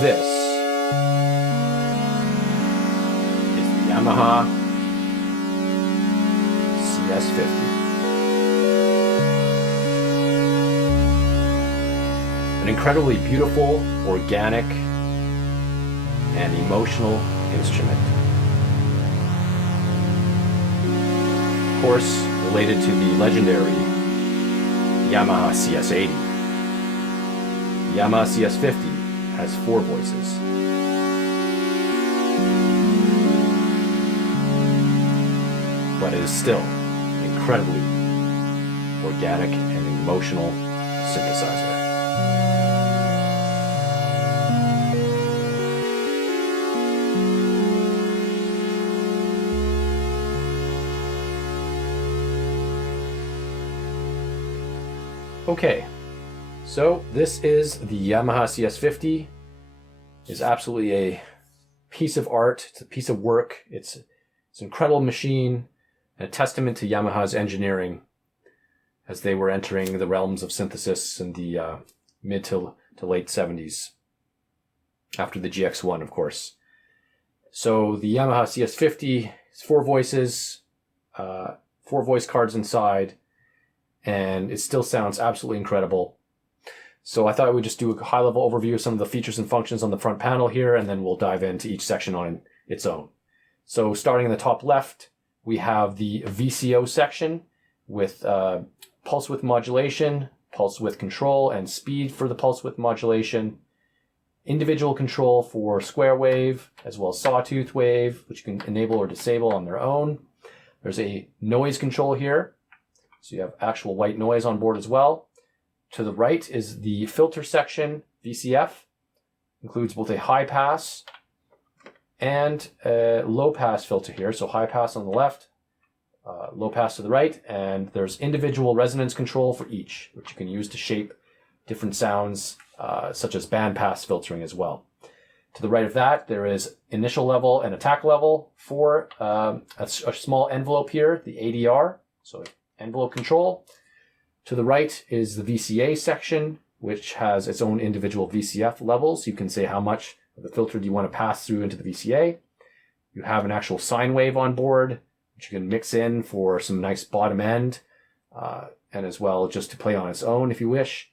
This is the Yamaha CS50. An incredibly beautiful, organic, and emotional instrument. Of course, related to the legendary Yamaha CS80. The Yamaha CS50 has 4 voices. But it is still an incredibly organic and emotional synthesizer. Okay, so this is the Yamaha CS50. It's absolutely a piece of art. It's a piece of work. It's an incredible machine, and a testament to Yamaha's engineering as they were entering the realms of synthesis in the mid to late 70s, after the GX1, of course. So the Yamaha CS50 is 4 voices, 4 voice cards inside, and it still sounds absolutely incredible. So I thought we'd just do a high-level overview of some of the features and functions on the front panel here, and then we'll dive into each section on its own. So starting in the top left, we have the VCO section with pulse width modulation, pulse width control, and speed for the pulse width modulation. Individual control for square wave, as well as sawtooth wave, which you can enable or disable on their own. There's a noise control here, so you have actual white noise on board as well. To the right is the filter section, VCF. Includes both a high pass and a low pass filter here. So high pass on the left, low pass to the right, and there's individual resonance control for each, which you can use to shape different sounds, such as band pass filtering as well. To the right of that, there is initial level and attack level for a small envelope here, the ADR, so envelope control. To the right is the VCA section, which has its own individual VCF levels. You can say how much of the filter do you want to pass through into the VCA. You have an actual sine wave on board, which you can mix in for some nice bottom end, and as well just to play on its own if you wish.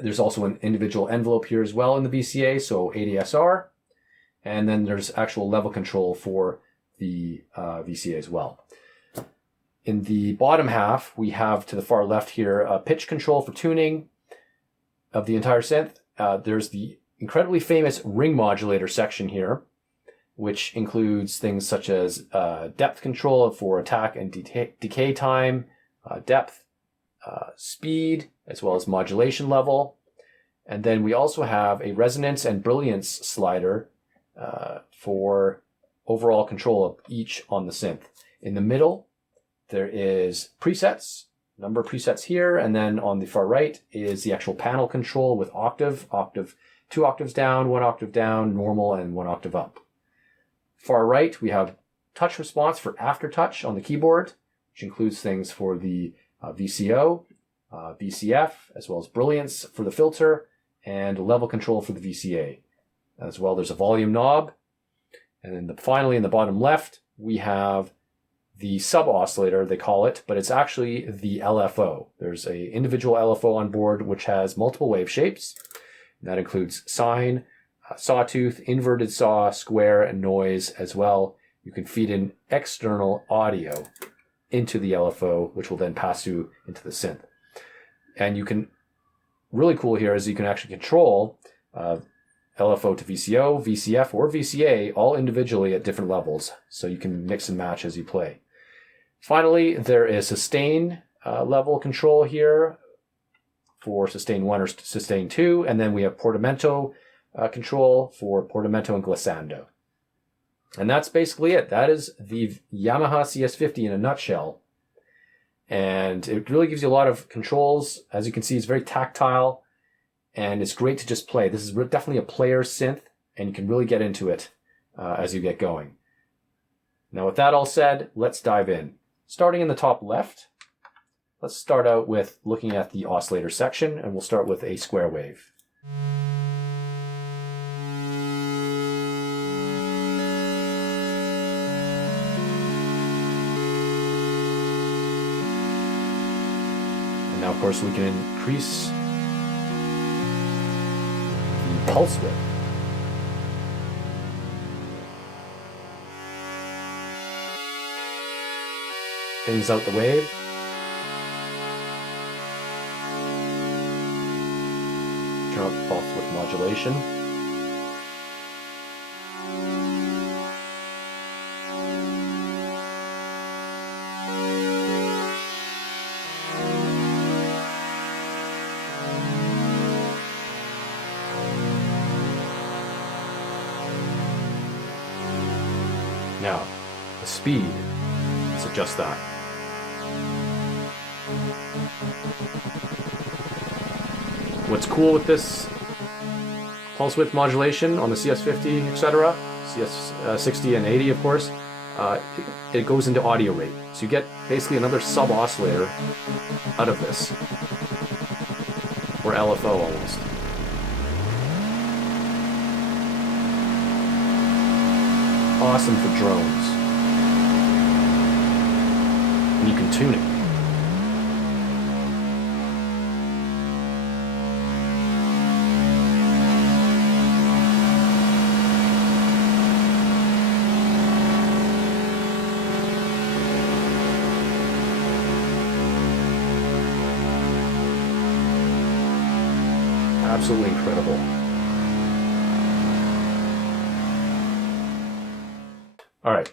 There's also an individual envelope here as well in the VCA, so ADSR. And then there's actual level control for the VCA as well. In the bottom half, we have to the far left here a pitch control for tuning of the entire synth. There's the incredibly famous ring modulator section here, which includes things such as depth control for attack and decay time, depth, speed, as well as modulation level. And then we also have a resonance and brilliance slider for overall control of each on the synth. In the middle, there is presets, number of presets here, and then on the far right is the actual panel control with octave, 2 octaves down, 1 octave down, normal, and 1 octave up. Far right, we have touch response for aftertouch on the keyboard, which includes things for the VCO, VCF, as well as brilliance for the filter, and level control for the VCA. As well, there's a volume knob. And then finally, in the bottom left, we have the sub-oscillator, they call it, but it's actually the LFO. There's an individual LFO on board which has multiple wave shapes. That includes sine, sawtooth, inverted saw, square, and noise as well. You can feed in external audio into the LFO, which will then pass through into the synth. And you can, really cool here is you can actually control LFO to VCO, VCF, or VCA all individually at different levels. So you can mix and match as you play. Finally, there is sustain level control here for sustain 1 or sustain 2. And then we have portamento control for portamento and glissando. And that's basically it. That is the Yamaha CS50 in a nutshell. And it really gives you a lot of controls. As you can see, it's very tactile. And it's great to just play. This is definitely a player synth, and you can really get into it as you get going. Now, with that all said, let's dive in. Starting in the top left, let's start out with looking at the oscillator section, and we'll start with a square wave. Of course, we can increase the pulse width. Things out the wave. Turn up the pulse width modulation. Now, the speed, let's adjust that. What's cool with this pulse width modulation on the CS50, etc., CS60 and 80, of course, it goes into audio rate. So you get basically another sub-oscillator out of this, or LFO almost. Awesome for drones. And you can tune it. Absolutely incredible. All right,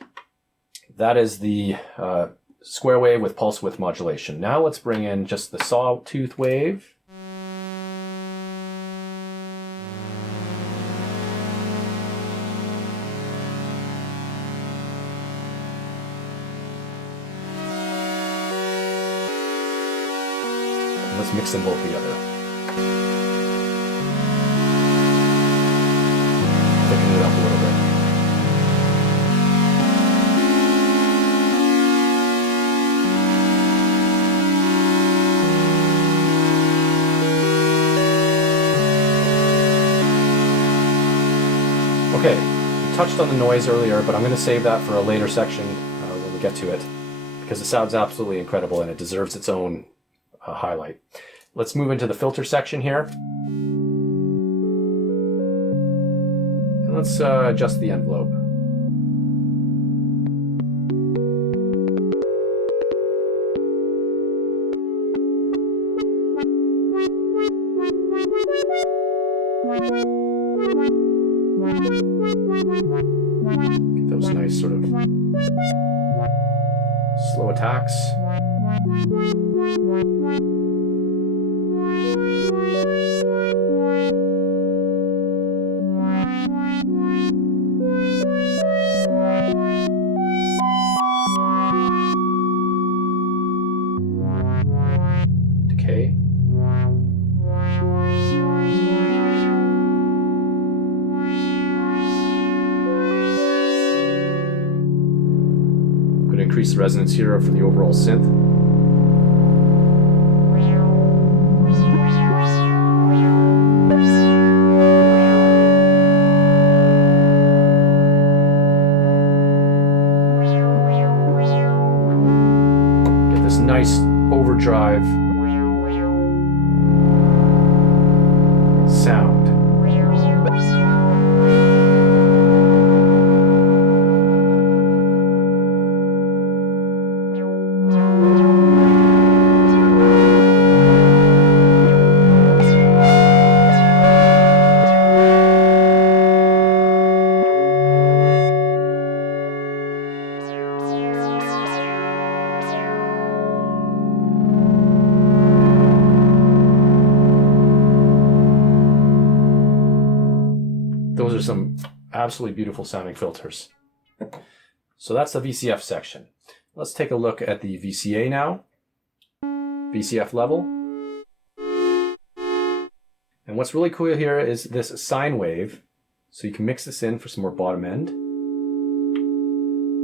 that is the square wave with pulse width modulation. Now let's bring in just the sawtooth wave. And let's mix them both together. Thicken it up a little bit. Okay, we touched on the noise earlier, but I'm going to save that for a later section when we get to it, because it sounds absolutely incredible and it deserves its own highlight. Let's move into the filter section here. And let's adjust the envelope. Get those nice sort of slow attacks. Decay. Increase the resonance here for the overall synth. Get this nice overdrive sound. Those are some absolutely beautiful sounding filters. So that's the VCF section. Let's take a look at the VCA now. VCF level. And what's really cool here is this sine wave. So you can mix this in for some more bottom end,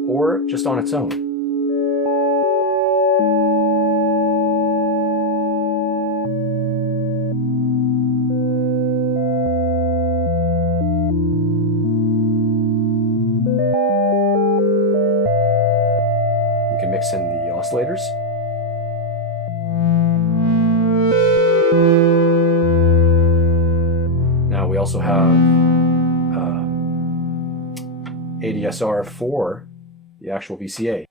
or just on its own. Mix in the oscillators. Now we also have ADSR for the actual VCA.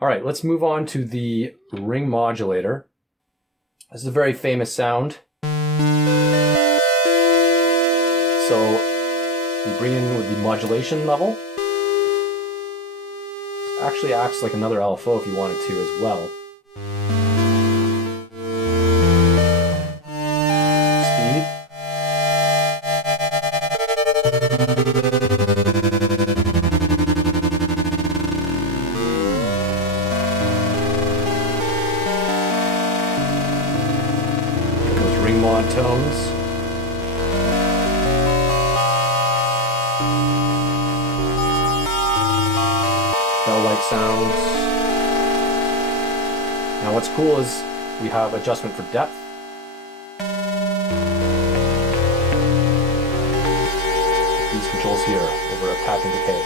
All right, let's move on to the ring modulator. This is a very famous sound. So we bring in with the modulation level. This actually acts like another LFO if you wanted to as well. Speed. Those ring mod tones. Bell-like sounds. Now what's cool is we have adjustment for depth. These controls here over attack and decay.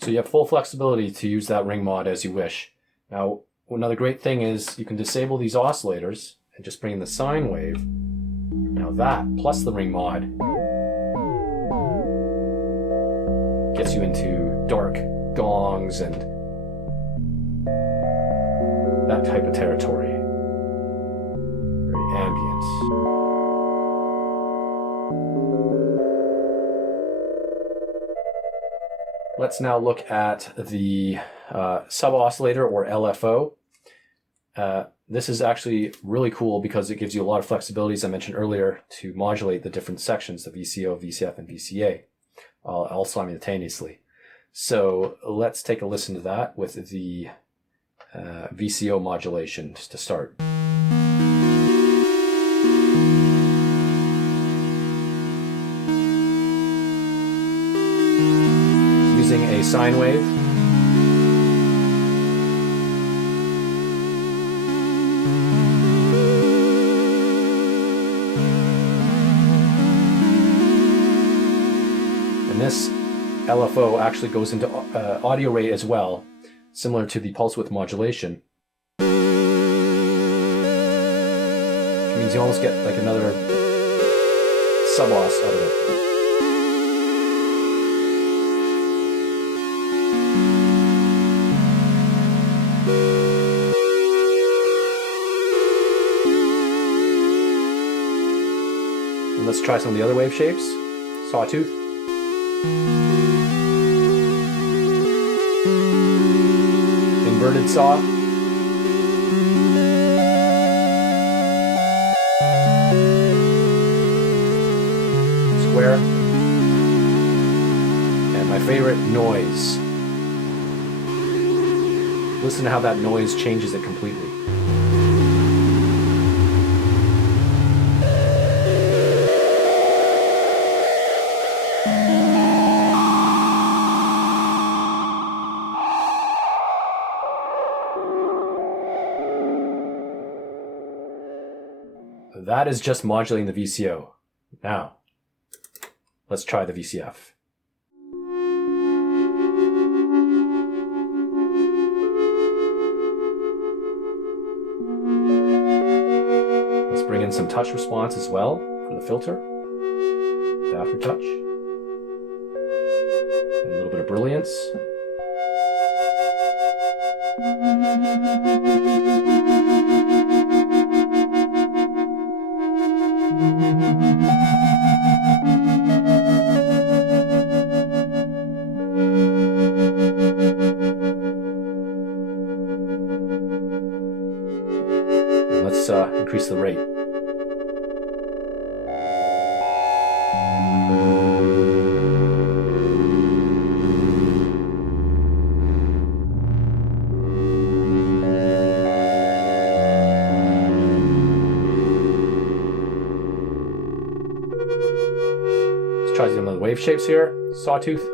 So you have full flexibility to use that ring mod as you wish. Now, another great thing is you can disable these oscillators and just bring in the sine wave. Now that, plus the ring mod, gets you into dark gongs and that type of territory. Very ambient. Let's now look at the sub-oscillator, or LFO. This is actually really cool because it gives you a lot of flexibility, as I mentioned earlier, to modulate the different sections of VCO, VCF, and VCA all simultaneously. So let's take a listen to that with the VCO modulation to start. Using a sine wave. And this LFO actually goes into audio rate as well, similar to the pulse width modulation. Which means you almost get like another sub-os out of it. Let's try some of the other wave shapes. Sawtooth. Inverted saw. Square. And my favorite, noise. Listen to how that noise changes it completely. That is just modulating the VCO. Now, let's try the VCF. Let's bring in some touch response as well for the filter, the aftertouch, and a little bit of brilliance. And let's increase the rate. Let's try some of the wave shapes here. Sawtooth.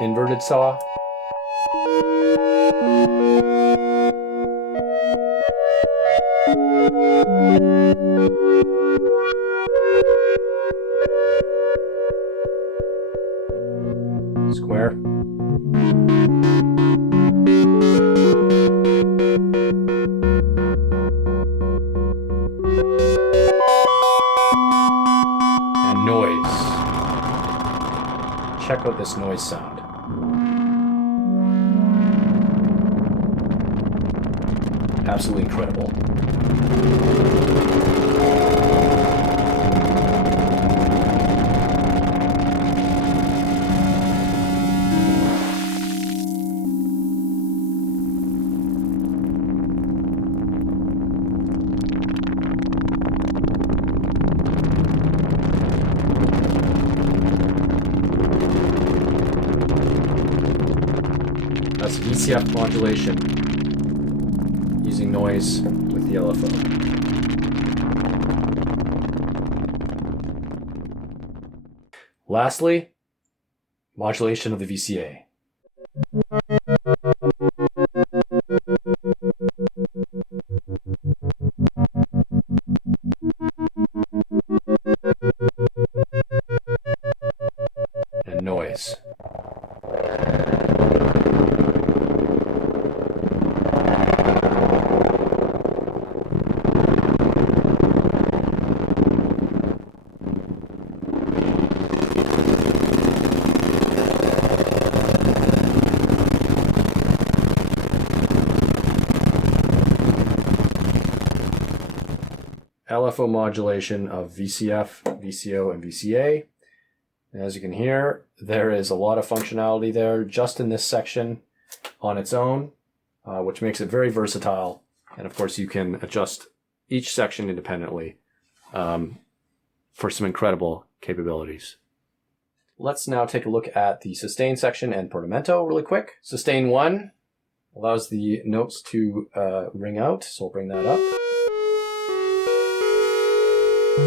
Inverted saw. Square. And noise. Check out this noise sound. Absolutely incredible. That's VCF modulation using noise with the LFO. Lastly, modulation of the VCA. And noise. LFO modulation of VCF, VCO, and VCA. And as you can hear, there is a lot of functionality there just in this section on its own, which makes it very versatile. And of course, you can adjust each section independently for some incredible capabilities. Let's now take a look at the sustain section and portamento really quick. Sustain 1 allows the notes to ring out, so we'll bring that up. And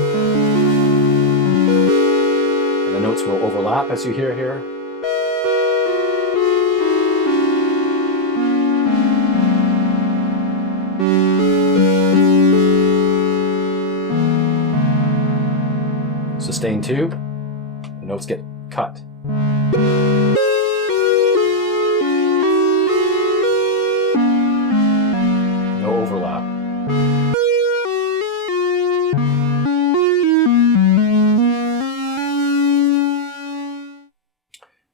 the notes will overlap as you hear here. Sustain 2, the notes get cut. No overlap.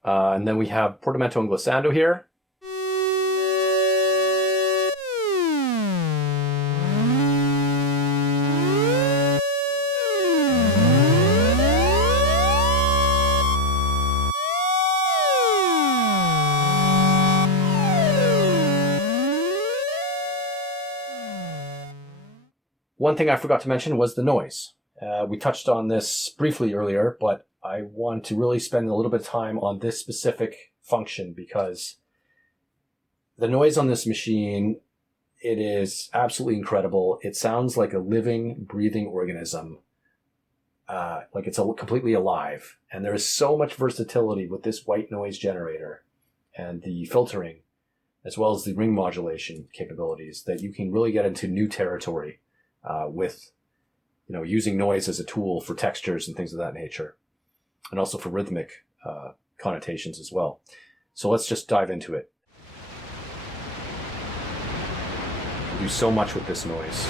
And then we have portamento and glissando here. One thing I forgot to mention was the noise. We touched on this briefly earlier, but I want to really spend a little bit of time on this specific function because the noise on this machine, it is absolutely incredible. It sounds like a living, breathing organism, like it's completely alive. And there is so much versatility with this white noise generator and the filtering, as well as the ring modulation capabilities, that you can really get into new territory with, using noise as a tool for textures and things of that nature, and also for rhythmic connotations as well. So let's just dive into it. You can do so much with this noise.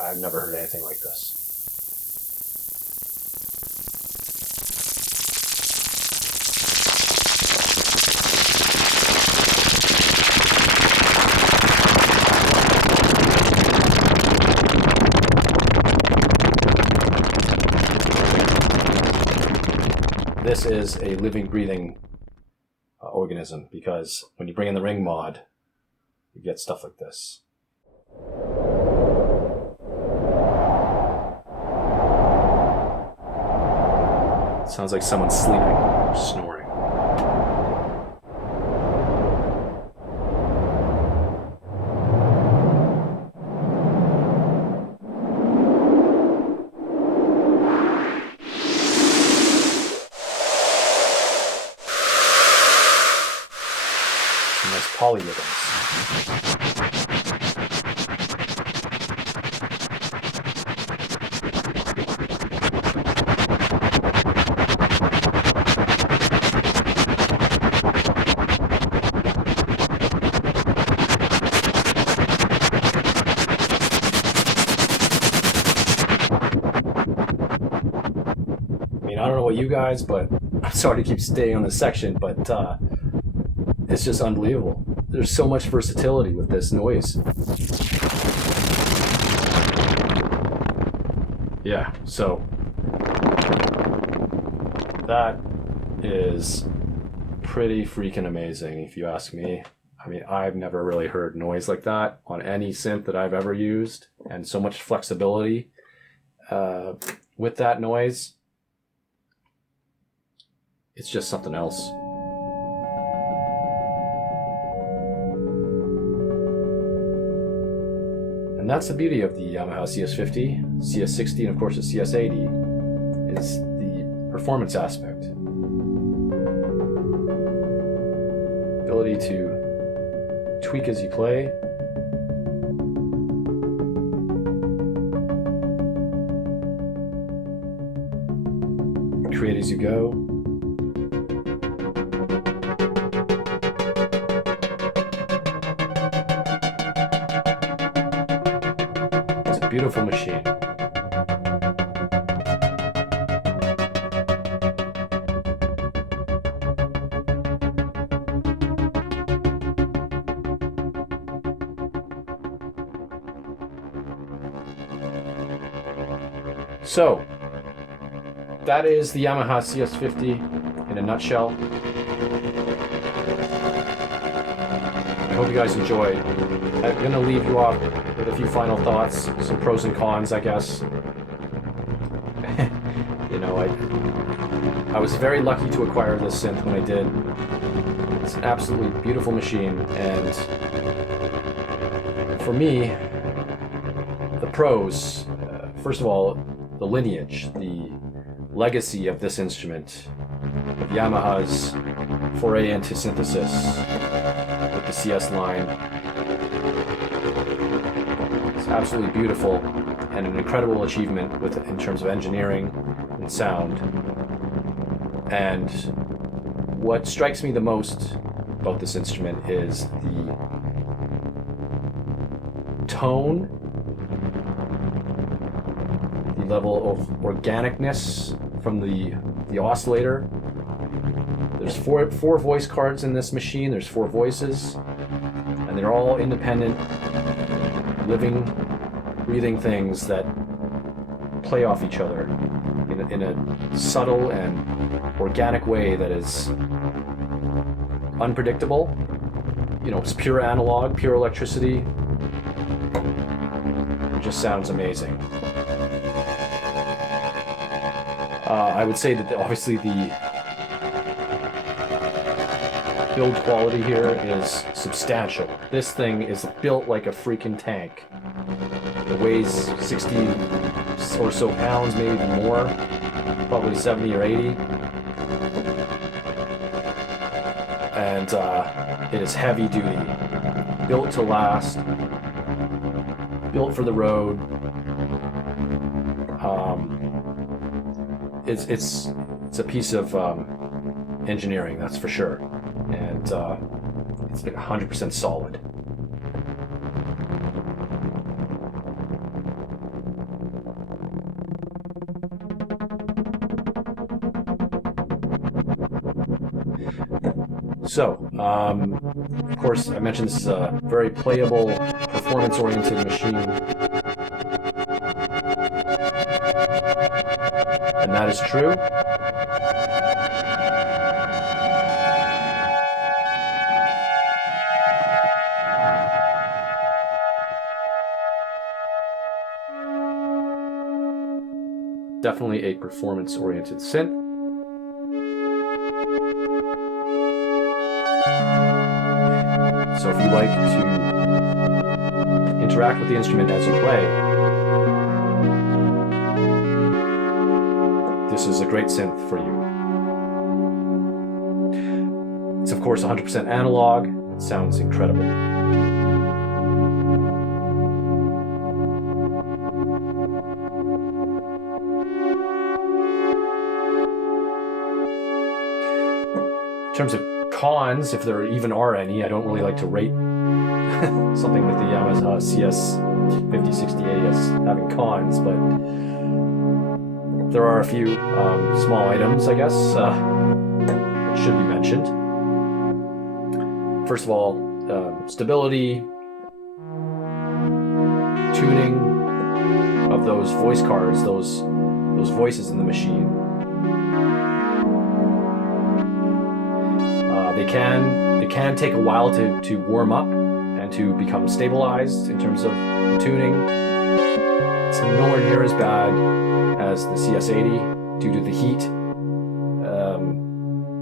I've never heard anything like this. This is a living, breathing organism, because when you bring in the ring mod, you get stuff like this. It sounds like someone's sleeping or snoring. Nice polyrhythms. I mean, I don't know what you guys, but I'm sorry to keep staying on this section, but it's just unbelievable. There's so much versatility with this noise. Yeah, so that is pretty freaking amazing, if you ask me. I mean, I've never really heard noise like that on any synth that I've ever used, and so much flexibility with that noise. It's just something else. And that's the beauty of the Yamaha CS50, CS60, and of course the CS80, is the performance aspect. Ability to tweak as you play. Create as you go. Beautiful machine. So, that is the Yamaha CS50 in a nutshell. I hope you guys enjoyed. I'm going to leave you off with a few final thoughts, some pros and cons, I guess. You know, I was very lucky to acquire this synth when I did. It's an absolutely beautiful machine, and for me, the pros, first of all, the lineage, the legacy of this instrument, of Yamaha's foray into synthesis with the CS line. It's absolutely beautiful and an incredible achievement in terms of engineering and sound. And what strikes me the most about this instrument is the tone, the level of organicness from the oscillator. There's four voice cards in this machine. There's 4 voices, and they're all independent, living, breathing things that play off each other in a subtle and organic way that is unpredictable. You know, it's pure analog, pure electricity. It just sounds amazing. I would say that obviously the build quality here is substantial. This thing is built like a freaking tank. It weighs 60 or so pounds, maybe even more, probably 70 or 80. And it is heavy duty, built to last, built for the road. It's a piece of engineering, that's for sure, and it's like 100% solid. So, of course, I mentioned this is a very playable, performance-oriented machine. And that is true. Definitely a performance-oriented synth. So if you like to interact with the instrument as you play, this is a great synth for you. It's of course 100% analog. It sounds incredible. In terms of cons, if there even are any, I don't really like to rate something with the Yamaha CS50 60A as having cons, but there are a few small items, I guess, that should be mentioned. First of all, stability, tuning of those voice cards, those voices in the machine. It can take a while to warm up and to become stabilized in terms of tuning. It's nowhere near as bad as the CS80 due to the heat.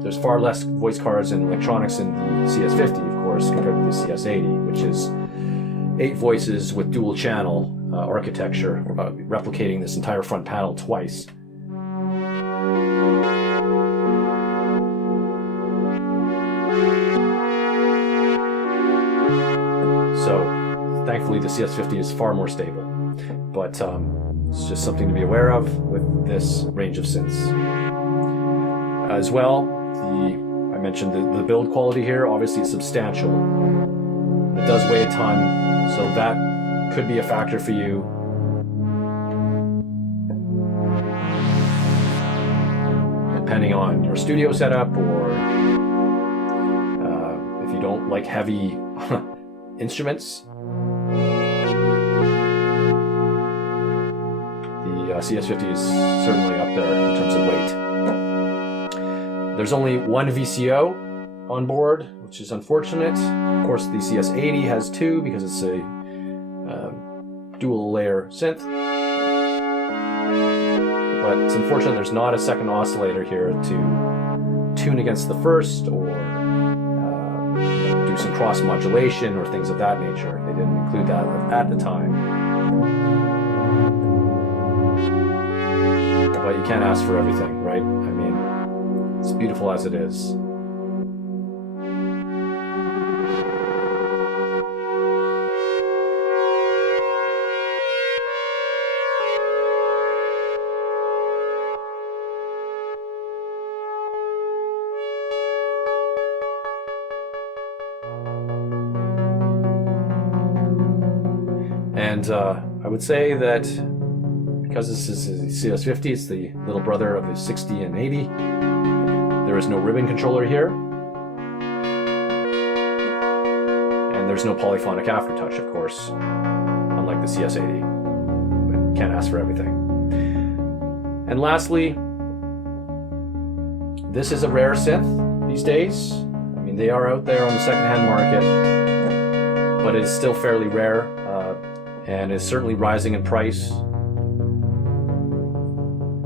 There's far less voice cards and electronics in the CS50, of course, compared to the CS80, which is 8 voices with dual channel architecture, replicating this entire front panel twice. So, thankfully, the CS50 is far more stable, but it's just something to be aware of with this range of synths. As well, I mentioned the build quality here. Obviously, it's substantial. It does weigh a ton, so that could be a factor for you. Depending on your studio setup, or if you don't like heavy instruments, the CS50 is certainly up there in terms of weight. There's only one VCO on board, which is unfortunate. Of course, the CS80 has 2 because it's a dual layer synth. But it's unfortunate there's not a second oscillator here to tune against the first, or do some cross modulation or things of that nature. They didn't include that at the time. But you can't ask for everything, right? I mean, it's beautiful as it is. And I would say that because this is a CS50, it's the little brother of the 60 and 80. There is no ribbon controller here. And there's no polyphonic aftertouch, of course, unlike the CS80. But can't ask for everything. And lastly, this is a rare synth these days. I mean, they are out there on the secondhand market, but it is still fairly rare. And is certainly rising in price,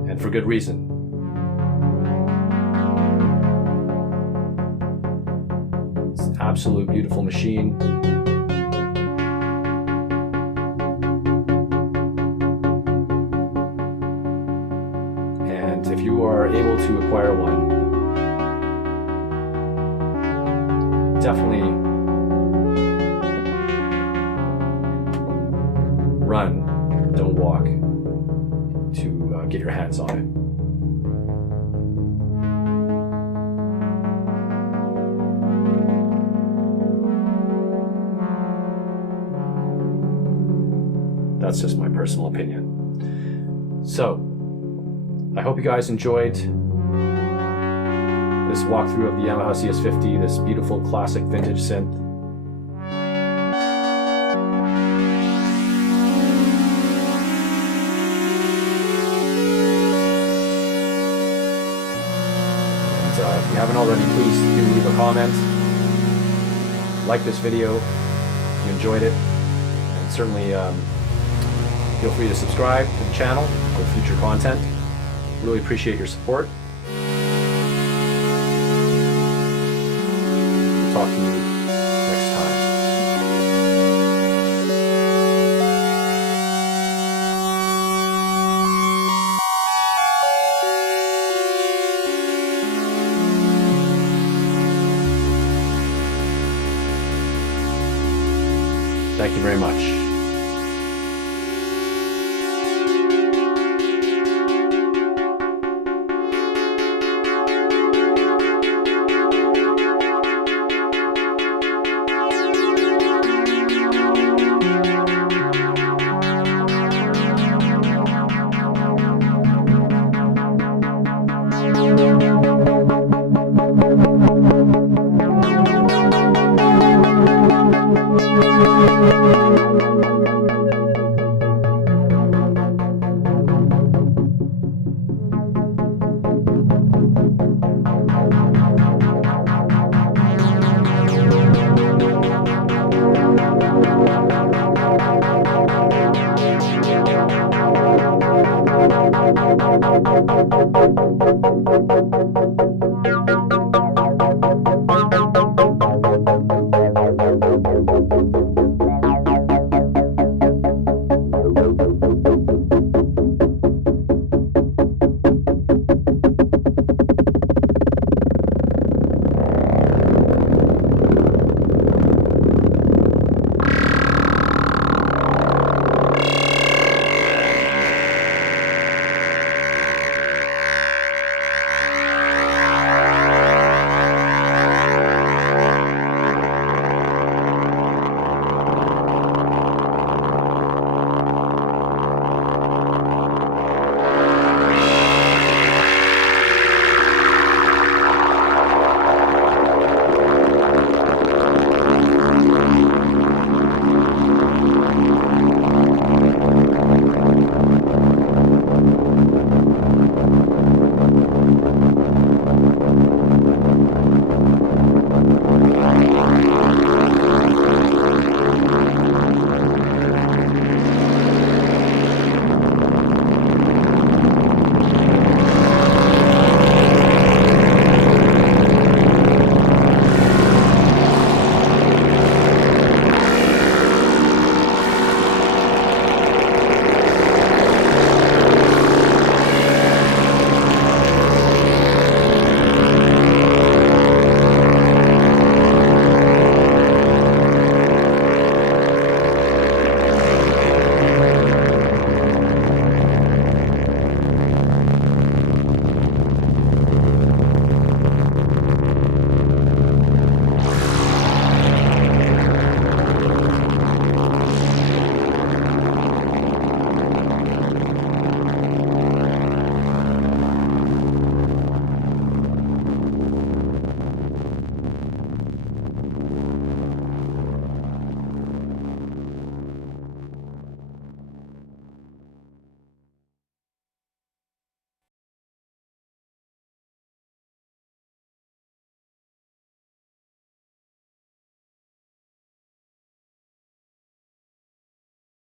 and for good reason. It's an absolute beautiful machine. And if you are able to acquire one, definitely run, don't walk, to get your hands on it. That's just my personal opinion. So, I hope you guys enjoyed this walkthrough of the Yamaha CS50, this beautiful classic vintage synth. And if you haven't already, please do leave a comment. Like this video if you enjoyed it, and certainly feel free to subscribe to the channel for future content. Really appreciate your support. We'll talk to you next time. Thank you very much. Thank you.